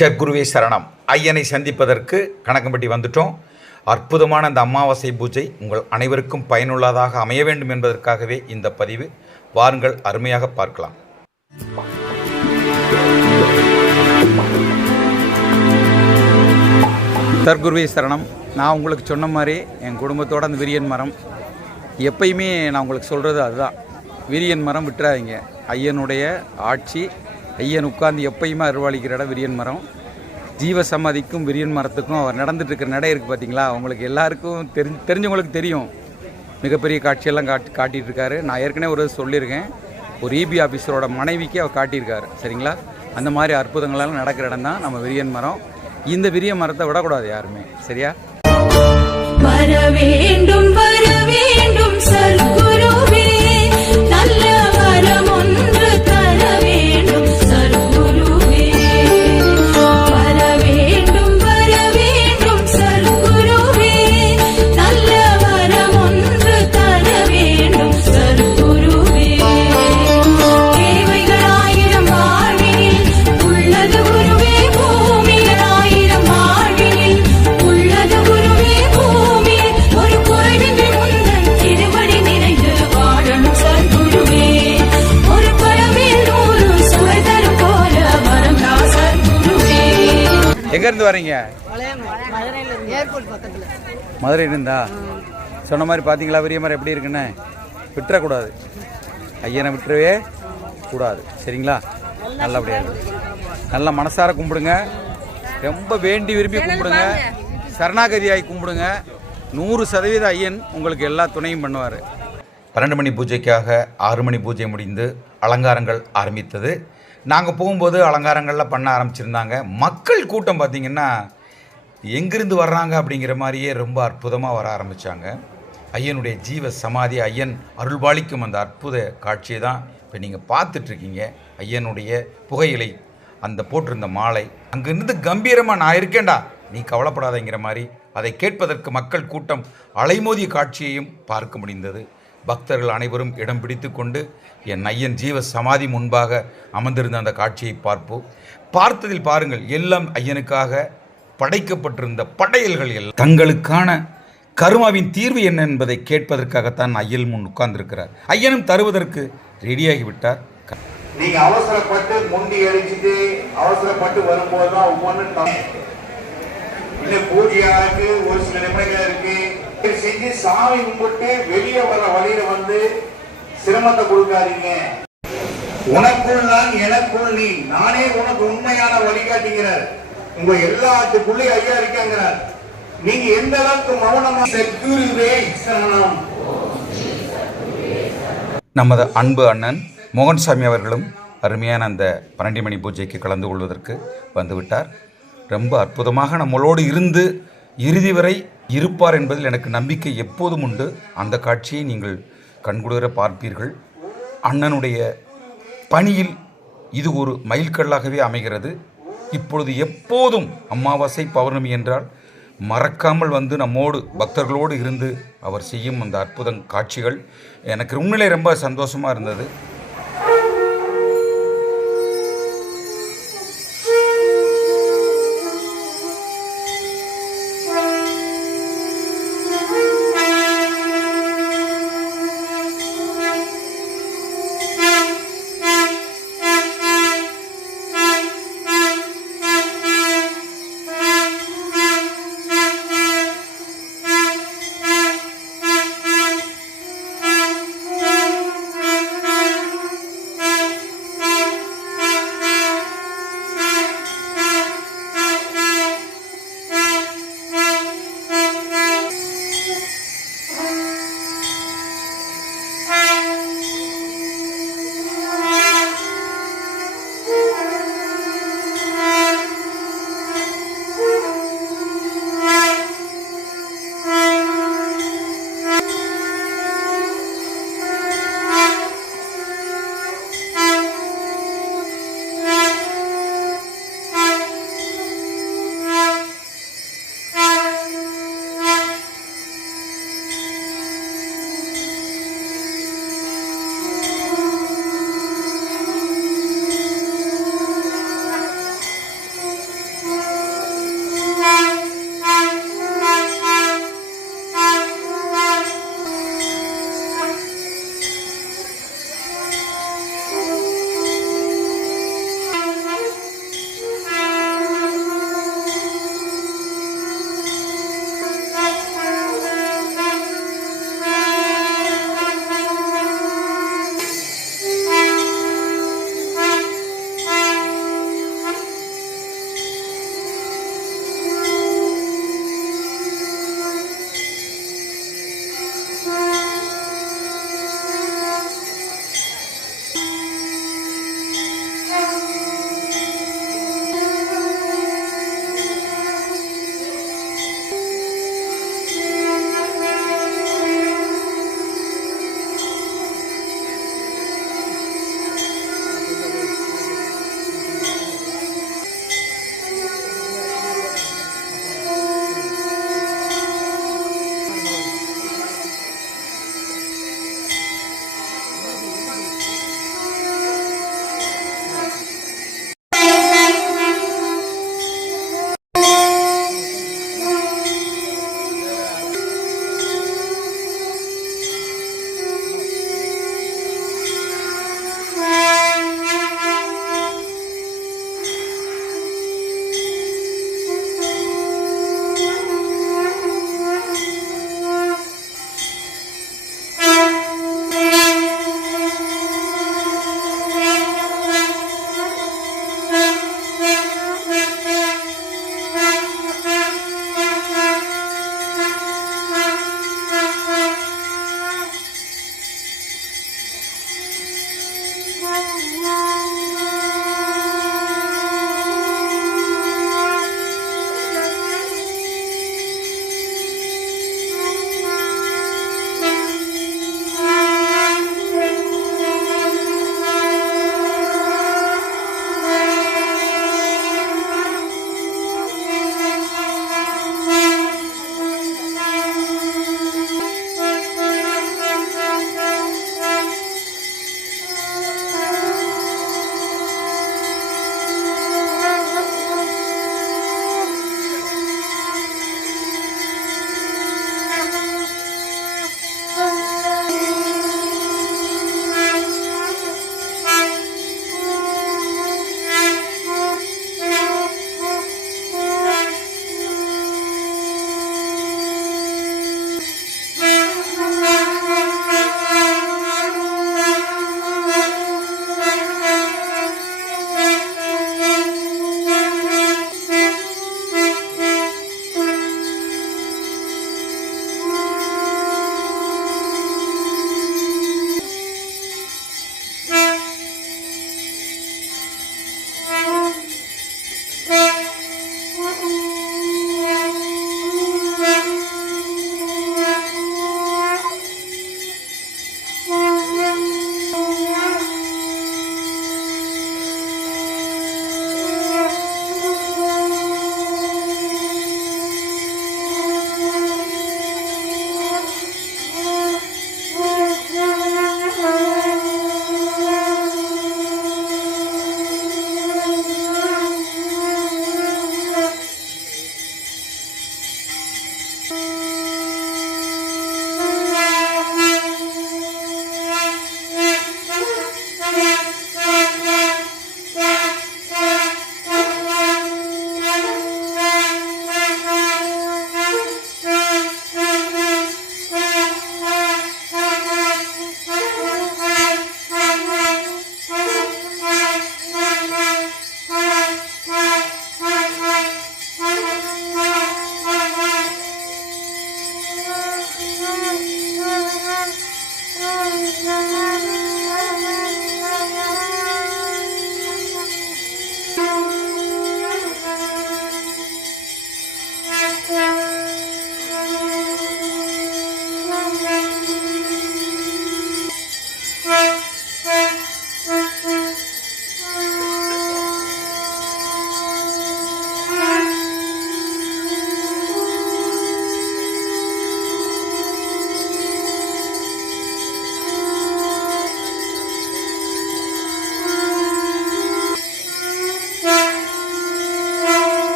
ஷர்குருவே சரணம். ஐயனை சந்திப்பதற்கு கணக்கம்பட்டி வந்துட்டோம். அற்புதமான அந்த அமாவாசை பூஜை உங்கள் அனைவருக்கும் பயனுள்ளதாக அமைய வேண்டும் என்பதற்காகவே இந்த பதிவு. வாருங்கள், அருமையாக பார்க்கலாம். சர்க்குருவே சரணம். நான் உங்களுக்கு சொன்ன மாதிரி என் குடும்பத்தோட அந்த விரியன் மரம் எப்பயுமே நான் உங்களுக்கு சொல்கிறது அதுதான். விரியன் மரம் விட்டுறாதீங்க. ஐயனுடைய ஆட்சி, ஐயன் உட்கார்ந்து எப்பயுமே அருள்வாளிக்கிற இடம் விரியன் மரம். ஜீவ சமாதிக்கும் விரியன் மரத்துக்கும் அவர் நடந்துட்டு இருக்கிற நடை இருக்குது பார்த்தீங்களா, உங்களுக்கு எல்லாருக்கும் தெரிஞ்சவங்களுக்கு தெரியும். மிகப்பெரிய காட்சியெல்லாம் காட்டிகிட்டு இருக்காரு. நான் ஏற்கனவே ஒரு சொல்லியிருக்கேன், ஒரு இபி ஆஃபீஸரோட மனைவிக்கு அவர் காட்டியிருக்காரு. சரிங்களா? அந்த மாதிரி அற்புதங்களெல்லாம் நடக்கிற இடம் தான் நம்ம விரியன் மரம். இந்த விரிய மரத்தை விடக்கூடாது யாருமே. சரியா? வர வேண்டும் வர வேண்டும் சர்க்குருவே, நல்ல வரம் ஒன்று தர வேண்டும் சர்க்குருவே. வர வேண்டும் சர்க்குருவே, நல்ல வரம் ஒன்று தர வேண்டும் சர்க்குருவே. தேவைகளாயிரம் வாழ்வினில் உள்ளது குருவே, பூமியில் ஆயிரம் வாழ்வினில் உள்ளது குருவே, பூமியில் ஒரு குறைவின்றி முந்தன் திருவடி நிறைந்து வாழணும் சர்க்குருவே. ஒரு பழவில் நூறு சுவை தரும் போல வரம் தா சர்க்குருவே. எங்கேருந்து வரீங்க? மதுரை இருந்தா சொன்ன மாதிரி பார்த்தீங்களா, விரிய மரம் எப்படி இருக்குன்னு. விட்டுறக்கூடாது, ஐயனை விட்டுறவே கூடாது. சரிங்களா? நல்லபடியாக இருக்கு. நல்லா மனசார கும்பிடுங்க, ரொம்ப வேண்டி விரும்பி கும்பிடுங்க, சரணாகதியாகி கும்பிடுங்க. 100% ஐயன் உங்களுக்கு எல்லா துணையும் பண்ணுவார். 12 மணி பூஜைக்காக 6 மணி பூஜை முடிந்து அலங்காரங்கள் ஆரம்பித்தது. நாங்கள் போகும்போது அலங்காரங்கள்லாம் பண்ண ஆரம்பிச்சிருந்தாங்க. மக்கள் கூட்டம் பார்த்திங்கன்னா எங்கிருந்து வர்றாங்க அப்படிங்கிற மாதிரியே ரொம்ப அற்புதமாக வர ஆரம்பித்தாங்க. ஐயனுடைய ஜீவ சமாதி, ஐயன் அருள்பாலிக்கும் அந்த அற்புத காட்சியை தான் இப்போ நீங்கள் பார்த்துட்ருக்கீங்க. ஐயனுடைய புகையிலை, அந்த போட்டிருந்த மாலை, அங்கேருந்து கம்பீரமாக நான் இருக்கேன்டா நீ கவலைப்படாதங்கிற மாதிரி அதை கேட்பதற்கு மக்கள் கூட்டம் அலைமோதிய காட்சியையும் பார்க்க முடிந்தது. பக்தர்கள் அனைவரும் இடம் பிடித்து கொண்டு என் ஐயன் ஜீவ சமாதி முன்பாக அமர்ந்திருந்த அந்த காட்சியை பார்ப்போம். பார்த்ததில் பாருங்கள், எல்லாம் ஐயனுக்காக படைக்கப்பட்டிருந்த படையல்கள் எல்லாம் தங்களுக்கான கருமாவின் தீர்வு என்ன என்பதை கேட்பதற்காகத்தான் ஐயன் முன் உட்கார்ந்திருக்கிறார். ஐயனும் தருவதற்கு ரெடியாகிவிட்டார். நீங்க அவசரப்பட்டு முண்டி அடிச்சுட்டு அவசரப்பட்டு வரும்போதுதான் ஒவ்வொன்றும் இன்னும் பூஜையாருக்கு ஒரு சில நிமிடங்கள் இருக்கு. செஞ்சு சாமி கும்பிட்டு வெளியே வர வழியில வந்து சிரமத்தை கொடுக்காதீங்க. உனக்குள் நான் எனக்குள் நீ, நானே உனக்கு உண்மையான வழிகாட்டுகிறார். உங்க எல்லாத்துக்குள்ளே ஐயா இருக்காங்கிறார். நீங்க எந்த அளவுக்கு மௌனமா சர்க்குருவே சரணம். நமது அன்பு அண்ணன் மோகன்சாமி அவர்களும் அருமையான அந்த 12 மணி பூஜைக்கு கலந்து கொள்வதற்கு வந்துவிட்டார். ரொம்ப அற்புதமாக நம்மளோடு இருந்து இறுதி வரை இருப்பார் என்பதில் எனக்கு நம்பிக்கை எப்போதும் உண்டு. அந்த காட்சியை நீங்கள் கண்குளிர பார்ப்பீர்கள். அண்ணனுடைய பணியில் இது ஒரு மைல்கல்லாகவே அமைகிறது. இப்பொழுது எப்போதும் அமாவாசை பௌர்ணமி என்றால் மறக்காமல் வந்து நம்மோடு பக்தர்களோடு இருந்து அவர் செய்யும் அந்த அற்புத காட்சிகள் எனக்கு உண்மையிலே ரொம்ப சந்தோஷமாக இருந்தது.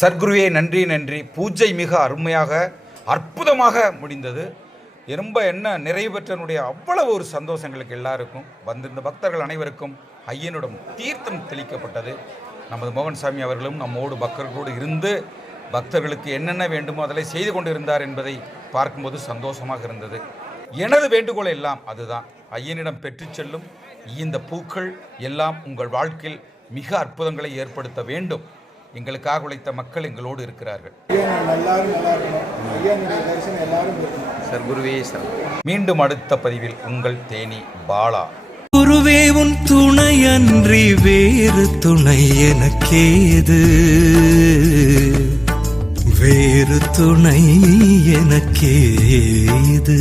சர்க்குருவே நன்றி நன்றி. பூஜை மிக அருமையாக அற்புதமாக முடிந்தது. ரொம்ப நிறைவு பெற்றனுடைய அவ்வளவு ஒரு சந்தோஷங்களுக்கு எல்லாருக்கும் வந்திருந்த பக்தர்கள் அனைவருக்கும் ஐயனிடம் தீர்த்தம் தெளிக்கப்பட்டது. நமது மோகன்சாமி அவர்களும் நம்மோடு பக்தர்களோடு இருந்து பக்தர்களுக்கு என்னென்ன வேண்டுமோ அதில் செய்து கொண்டு இருந்தார் என்பதை பார்க்கும்போது சந்தோஷமாக இருந்தது. எனது வேண்டுகோள் எல்லாம் அதுதான், ஐயனிடம் பெற்று செல்லும் இந்த பூக்கள் எல்லாம் உங்கள் வாழ்க்கையில் மிக அற்புதங்களை ஏற்படுத்த வேண்டும். எங்களுக்காக உழைத்த மக்கள் எங்களோடு இருக்கிறார்கள். சர்க்குருவே சரணம். மீண்டும் அடுத்த பதிவில் உங்கள் தேனி பாலா. குருவே உன் துணையன்றி வேறு துணை எனக்கேது, வேறு துணை எனக்கேது.